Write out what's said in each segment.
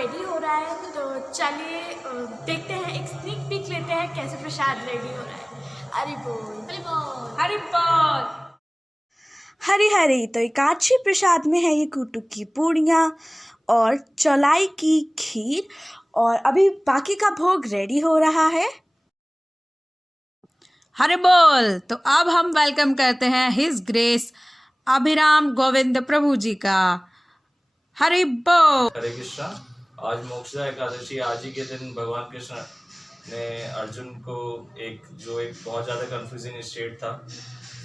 Ready हो रहा है, तो चलिए देखते हैं, एक स्नीक पीक लेते हैं कैसे प्रसाद रेडी हो रहा है। हरि बोल, हरि बोल, हरि बोल। हरी हरी। तो एकादशी प्रसाद में है ये कुटू की पूड़ियाँ और चौलाई की खीर, और अभी बाकी का भोग रेडी हो रहा है। हरि बोल। तो अब हम वेलकम करते हैं हिज ग्रेस अभिराम गोविंद प्रभु जी का। हरि बोल। हरे कृष्णा। आज मोक्षदा एकादशी, आज ही के दिन भगवान कृष्ण ने अर्जुन को एक बहुत ज़्यादा कंफ्यूजिंग स्टेट था,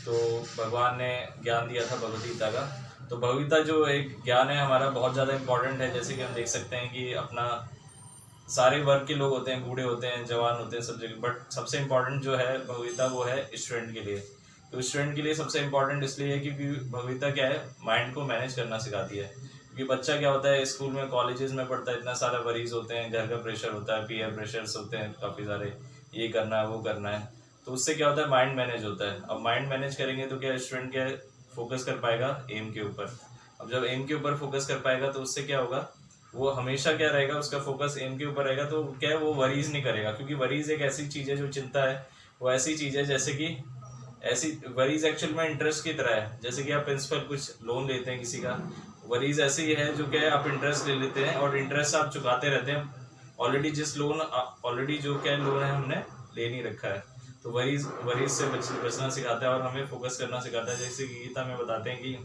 तो भगवान ने ज्ञान दिया था भगवद गीता का। तो भगवद गीता जो एक ज्ञान है हमारा बहुत ज़्यादा इम्पोर्टेंट है। जैसे कि हम देख सकते हैं कि अपना सारे वर्ग के लोग होते हैं, बूढ़े होते हैं, जवान होते हैं, सब जगह, बट सबसे इम्पोर्टेंट जो है भगवद गीता वो है स्टूडेंट के लिए। तो स्टूडेंट के लिए सबसे इम्पोर्टेंट इसलिए है क्योंकि भगवद गीता क्या है, माइंड को मैनेज करना सिखाती है। क्योंकि बच्चा क्या होता है, स्कूल में कॉलेजेस में पढ़ता है, इतना सारा वरीज होते हैं, घर का प्रेशर होता है, पीयर प्रेशर्स होते हैं काफ़ी सारे, ये करना है वो करना है, तो उससे क्या होता है, माइंड मैनेज होता है। अब माइंड मैनेज करेंगे तो क्या स्टूडेंट क्या फोकस कर पाएगा एम के ऊपर। अब जब एम के ऊपर फोकस कर पाएगा तो उससे क्या होगा, वो हमेशा क्या रहेगा, उसका फोकस एम के ऊपर रहेगा, तो क्या है वो वरीज नहीं करेगा। क्योंकि वरीज एक ऐसी चीज़ है, जो चिंता है वो ऐसी चीज़ है जैसे कि ऐसी वरीज एक्चुअल में इंटरेस्ट की तरह है। जैसे कि आप प्रिंसिपल कुछ लोन लेते हैं किसी का, वरीज ऐसे ही है जो क्या है, आप इंटरेस्ट ले लेते हैं और इंटरेस्ट आप चुकाते रहते हैं। ऑलरेडी जो क्या लोन है हमने ले नहीं रखा है। तो वरीज से बचना सिखाता है और हमें फोकस करना सिखाता है। जैसे कि गीता में बताते हैं कि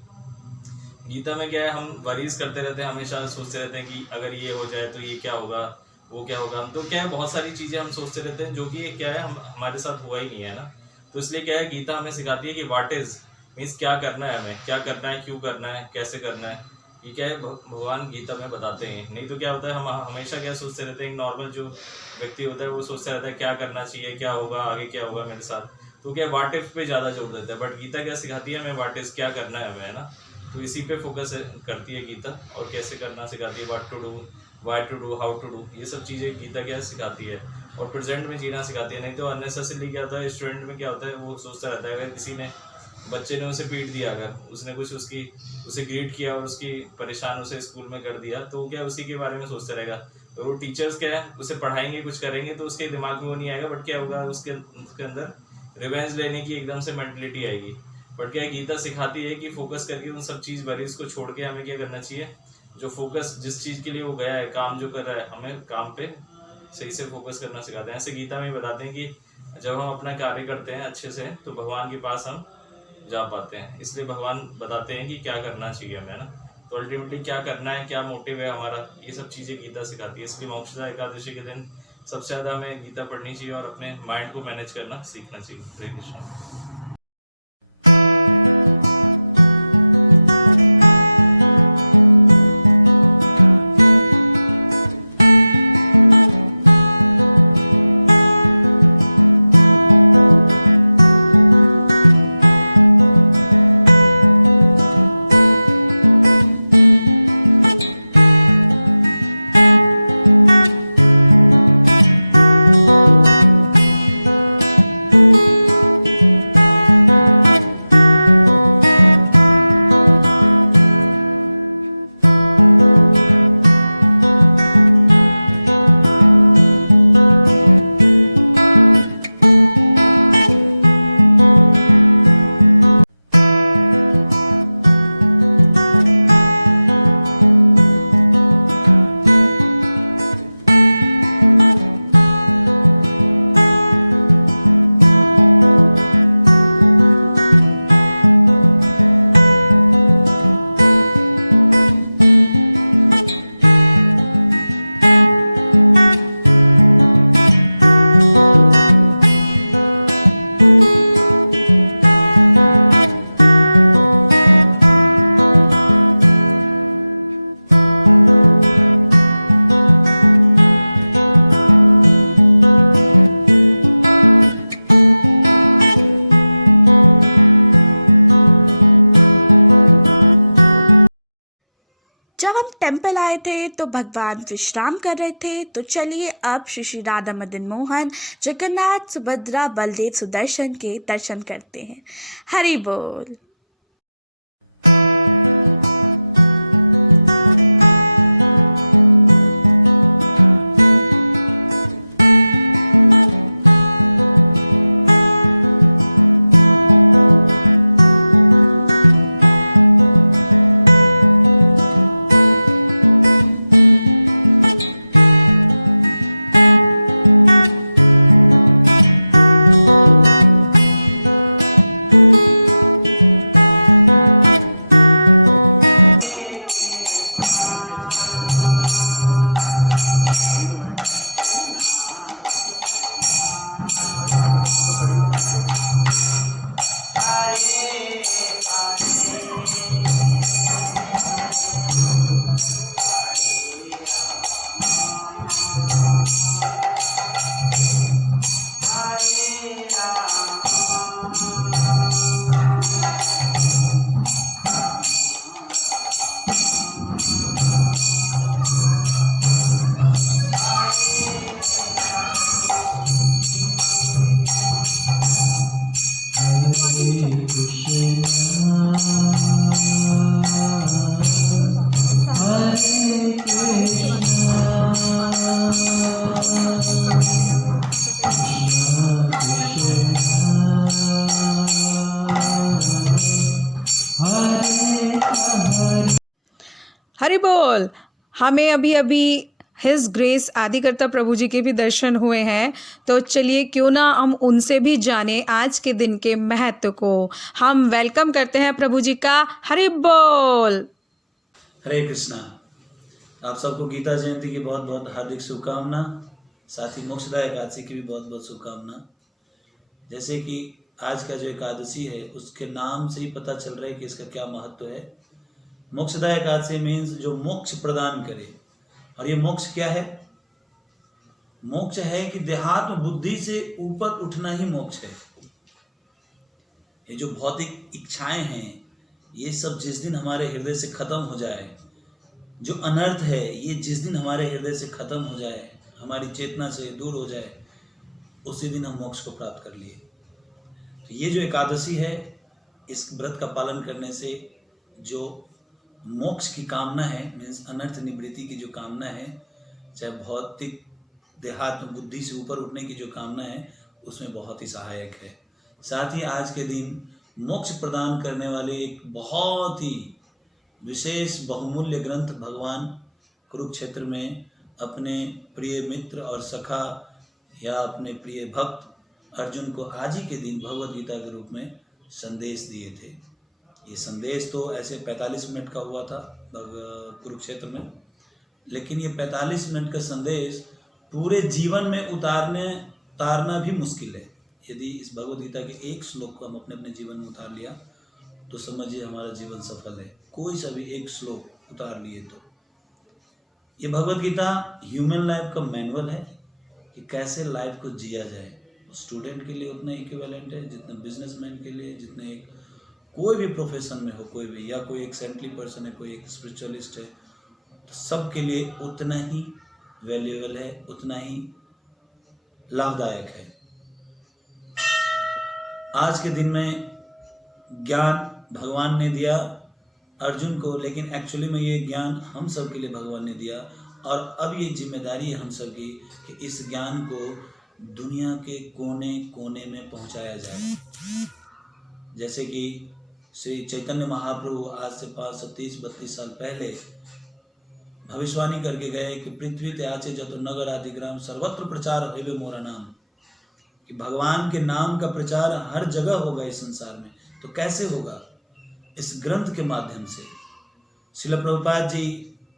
गीता में क्या है, हम वरीज करते रहते हैं, हमेशा सोचते रहते हैं कि अगर ये हो जाए तो ये क्या होगा, वो क्या होगा। हम तो क्या है, बहुत सारी चीज़ें हम सोचते रहते हैं जो कि क्या है हमारे साथ हुआ ही नहीं है ना। तो इसलिए क्या है, गीता हमें सिखाती है कि व्हाट इज मीन्स क्या करना है, हमें क्या करना है, क्यों करना है, कैसे करना है, ये क्या है भगवान गीता में बताते हैं। नहीं तो क्या होता है, हम हमेशा क्या सोचते रहते हैं, नॉर्मल जो व्यक्ति होता है वो सोचता रहता है क्या करना चाहिए, क्या होगा आगे, क्या होगा मेरे साथ। तो क्या व्हाट इफ पे ज़्यादा जोर देता है, बट गीता क्या सिखाती है हमें, व्हाट इज क्या करना है हमें, है ना। तो इसी पे फोकस करती है गीता, और कैसे करना सिखाती है, what to do, why to do, how to do, ये सब चीज़ें गीता क्या सिखाती है। और प्रेजेंट में जीना सिखाती है। नहीं तो अननेसेसरली क्या होता है, स्टूडेंट में क्या होता है, वो सोचता रहता है, अगर किसी ने बच्चे ने उसे पीट दिया, अगर उसने कुछ उसे ग्रीट किया और उसकी परेशान उसे स्कूल में कर दिया, तो क्या उसी के बारे में सोचता रहेगा। तो वो टीचर्स क्या है, उसे पढ़ाएंगे, कुछ करेंगे, तो उसके दिमाग में वो नहीं आएगा, बट क्या होगा, उसके अंदर रिवेंज लेने की एकदम से मेंटलिटी आएगी। बट क्या गीता सिखाती है कि फोकस करके उन सब चीज़ वरीज को छोड़ के हमें क्या करना चाहिए, जो फोकस जिस चीज़ के लिए वो गया है, काम जो कर रहा है, हमें काम पे सही से फोकस करना सिखाते हैं। ऐसे गीता में बताते हैं कि जब हम अपना कार्य करते हैं अच्छे से, तो भगवान के पास हम जा पाते हैं। इसलिए भगवान बताते हैं कि क्या करना चाहिए हमें, ना। तो अल्टीमेटली क्या करना है, क्या मोटिव है हमारा, ये सब चीज़ें गीता सिखाती है। इसलिए मोक्षदा एकादशी के दिन सबसे ज़्यादा हमें गीता पढ़नी चाहिए और अपने माइंड को मैनेज करना सीखना चाहिए। हरे कृष्णा। जब हम टेम्पल आए थे तो भगवान विश्राम कर रहे थे। तो चलिए अब श्री श्री राधा मदन मोहन, जगन्नाथ, सुभद्रा, बलदेव, सुदर्शन के दर्शन करते हैं। हरि बोल। हरि बोल। हमें अभी अभी हिज ग्रेस आदिकर्ता प्रभु जी के भी दर्शन हुए हैं, तो चलिए क्यों ना हम उनसे भी जाने आज के दिन के महत्व को। हम वेलकम करते हैं प्रभु जी का। हरि बोल। हरे कृष्णा। आप सबको गीता जयंती की बहुत बहुत हार्दिक शुभकामना, साथ ही मोक्षदा एकादशी की भी बहुत बहुत शुभकामना। जैसे कि आज का जो एकादशी है उसके नाम से ही पता चल रहा है कि इसका क्या महत्व है। मोक्षदा एकादशी मीन्स जो मोक्ष प्रदान करे। और ये मोक्ष क्या है? मोक्ष है कि देहात्म बुद्धि से ऊपर उठना ही मोक्ष है। ये जो भौतिक इच्छाएं हैं ये सब जिस दिन हमारे हृदय से खत्म हो जाए, जो अनर्थ है ये जिस दिन हमारे हृदय से खत्म हो जाए, हमारी चेतना से दूर हो जाए, उसी दिन हम मोक्ष को प्राप्त कर लिए। तो ये जो एकादशी है, इस व्रत का पालन करने से जो मोक्ष की कामना है, मीन्स अनर्थ निवृत्ति की जो कामना है, चाहे भौतिक देहात्म बुद्धि से ऊपर उठने की जो कामना है, उसमें बहुत ही सहायक है। साथ ही आज के दिन मोक्ष प्रदान करने वाले एक बहुत ही विशेष बहुमूल्य ग्रंथ भगवान कुरुक्षेत्र में अपने प्रिय मित्र और सखा या अपने प्रिय भक्त अर्जुन को आज ही के दिन भगवद गीता के रूप में संदेश दिए थे। ये संदेश तो ऐसे 45 मिनट का हुआ था कुरुक्षेत्र में, लेकिन ये 45 मिनट का संदेश पूरे जीवन में उतारना भी मुश्किल है। यदि इस भगवद गीता के एक श्लोक को हम अपने अपने जीवन में उतार लिया तो समझिए हमारा जीवन सफल है। कोई सा भी एक श्लोक उतार लिए तो ये भगवद गीता ह्यूमन लाइफ का मैनुअल है कि कैसे लाइफ को जिया जाए। स्टूडेंट के लिए उतना इक्विवेलेंट है जितना बिजनेसमैन के लिए, जितने एक कोई भी प्रोफेशन में हो कोई भी, या कोई एक सेंटली पर्सन है, कोई एक स्पिरिचुअलिस्ट है, तो सब के लिए उतना ही वैल्यूएबल है, उतना ही लाभदायक है। आज के दिन में ज्ञान भगवान ने दिया अर्जुन को, लेकिन एक्चुअली में ये ज्ञान हम सब के लिए भगवान ने दिया। और अब ये जिम्मेदारी है हम सब की कि इस ज्ञान को दुनिया के कोने कोने में पहुंचाया जाए। जैसे कि श्री चैतन्य महाप्रभु आज से 530-32 साल पहले भविष्यवाणी करके गए कि पृथ्वी ते आचे जतो नगर आदि ग्राम सर्वत्र प्रचार होवे मोरा नाम, कि भगवान के नाम का प्रचार हर जगह होगा इस संसार में। तो कैसे होगा? इस ग्रंथ के माध्यम से। श्रील प्रभुपाद जी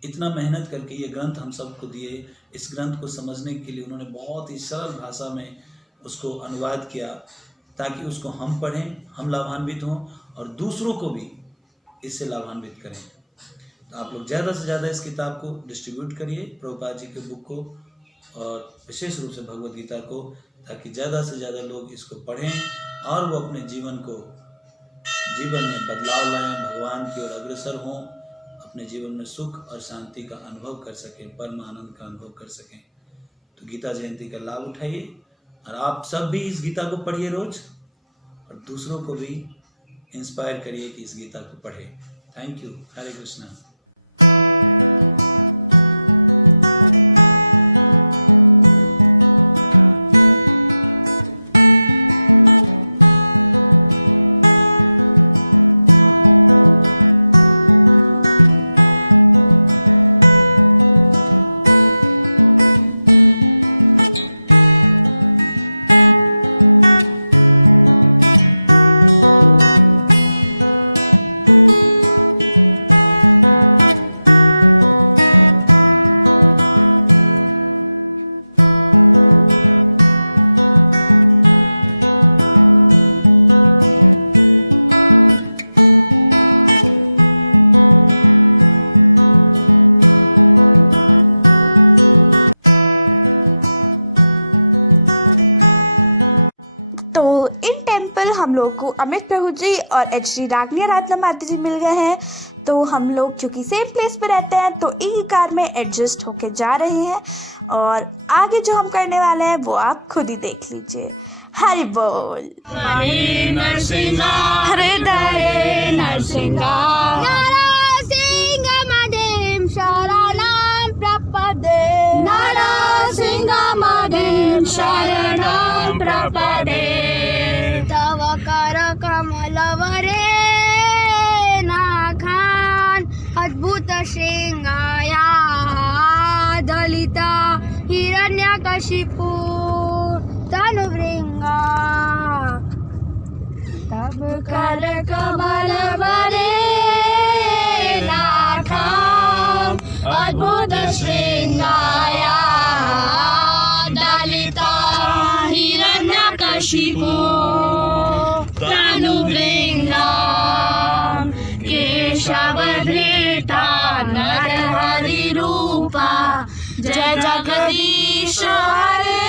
इतना मेहनत करके ये ग्रंथ हम सबको दिए। इस ग्रंथ को समझने के लिए उन्होंने बहुत ही सरल भाषा में उसको अनुवाद किया ताकि उसको हम पढ़ें, हम लाभान्वित हों और दूसरों को भी इससे लाभान्वित करें। तो आप लोग ज़्यादा से ज़्यादा इस किताब को डिस्ट्रीब्यूट करिए, प्रभुपाद जी के बुक को, और विशेष रूप से भगवद गीता को, ताकि ज़्यादा से ज़्यादा लोग इसको पढ़ें और वो अपने जीवन में बदलाव लाएं, भगवान की ओर अग्रसर हों, अपने जीवन में सुख और शांति का अनुभव कर सकें, परम आनंद का अनुभव कर सकें। तो गीता जयंती का लाभ उठाइए और आप सब भी इस गीता को पढ़िए रोज, और दूसरों को भी इंस्पायर करिए कि इस गीता को पढ़े। Thank you. हरे कृष्णा। हम लोग को अमित प्रभु जी और एच.डी. रागनी आराधना माता जी मिल गए हैं। तो हम लोग क्योंकि सेम प्लेस पे रहते हैं तो एक ही कार में एडजस्ट होके जा रहे हैं, और आगे जो हम करने वाले हैं वो आप खुद ही देख लीजिए। हरि बोल। हृदय नरसिंहा नरसिंहमदिं शरणं प्रपदे, नरसिंहमदिं शरणं प्रपदे, तव कर कमलवरे नाखान अद्भुत सिंह हिरण्यकशिपुर तनुभृंगा तब कर कमल बने लाखा अद्भुत श्रृंगाया दलिता हिरण्यकशिपुर तनुभृंगा केशवधृता नरहरि रूपा जय जगदीश हरे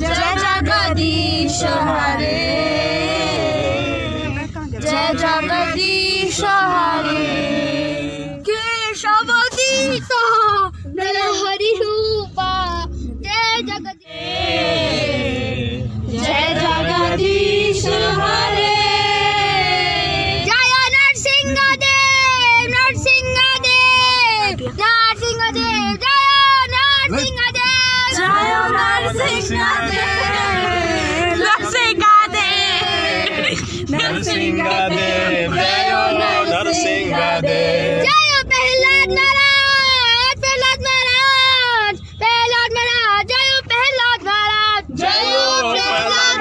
जय जगदीश हरे जय जगदीश हरे केशवधृता नरहरि रूपा जय जगदीश हरे नरसिंहदेव जय हो नरसिंहदेव जय हो प्रहलाद महाराज प्रहलाद महाराज प्रहलाद महाराज जय हो प्रहलाद महाराज जय हो प्रहलाद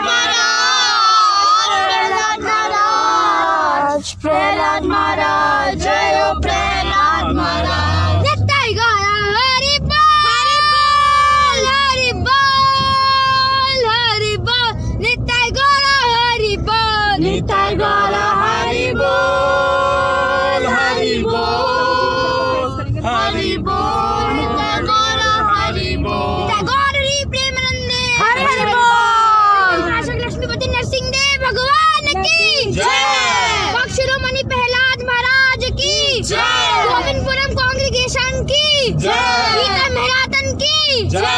महाराज प्रहलाद महाराज जय हो प्रहलाद महाराज नित्य गाया हरि बोल हरि बोल हरि बोल नित्य गाया हरि बोल नित्य गाया हरि बोल हरि बोल हरि बोल नित्य गाया हरि बोल नित्य गौरी प्रेमानंदे हरि हरि बोल लक्ष्मीपति नरसिंहदेव भगवान की जय शिरोमणि प्रहलाद महाराज की जय गोविंदपुरम कांग्रेगेशन की जय गीता महरातन की जय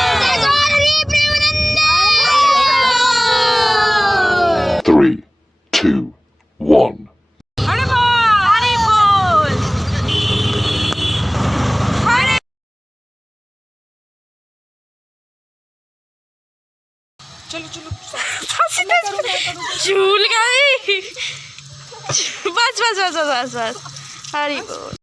गौरी प्रेमानंदे 3, 2, 1. झूल गई बस बस बस बस बस हरि बोल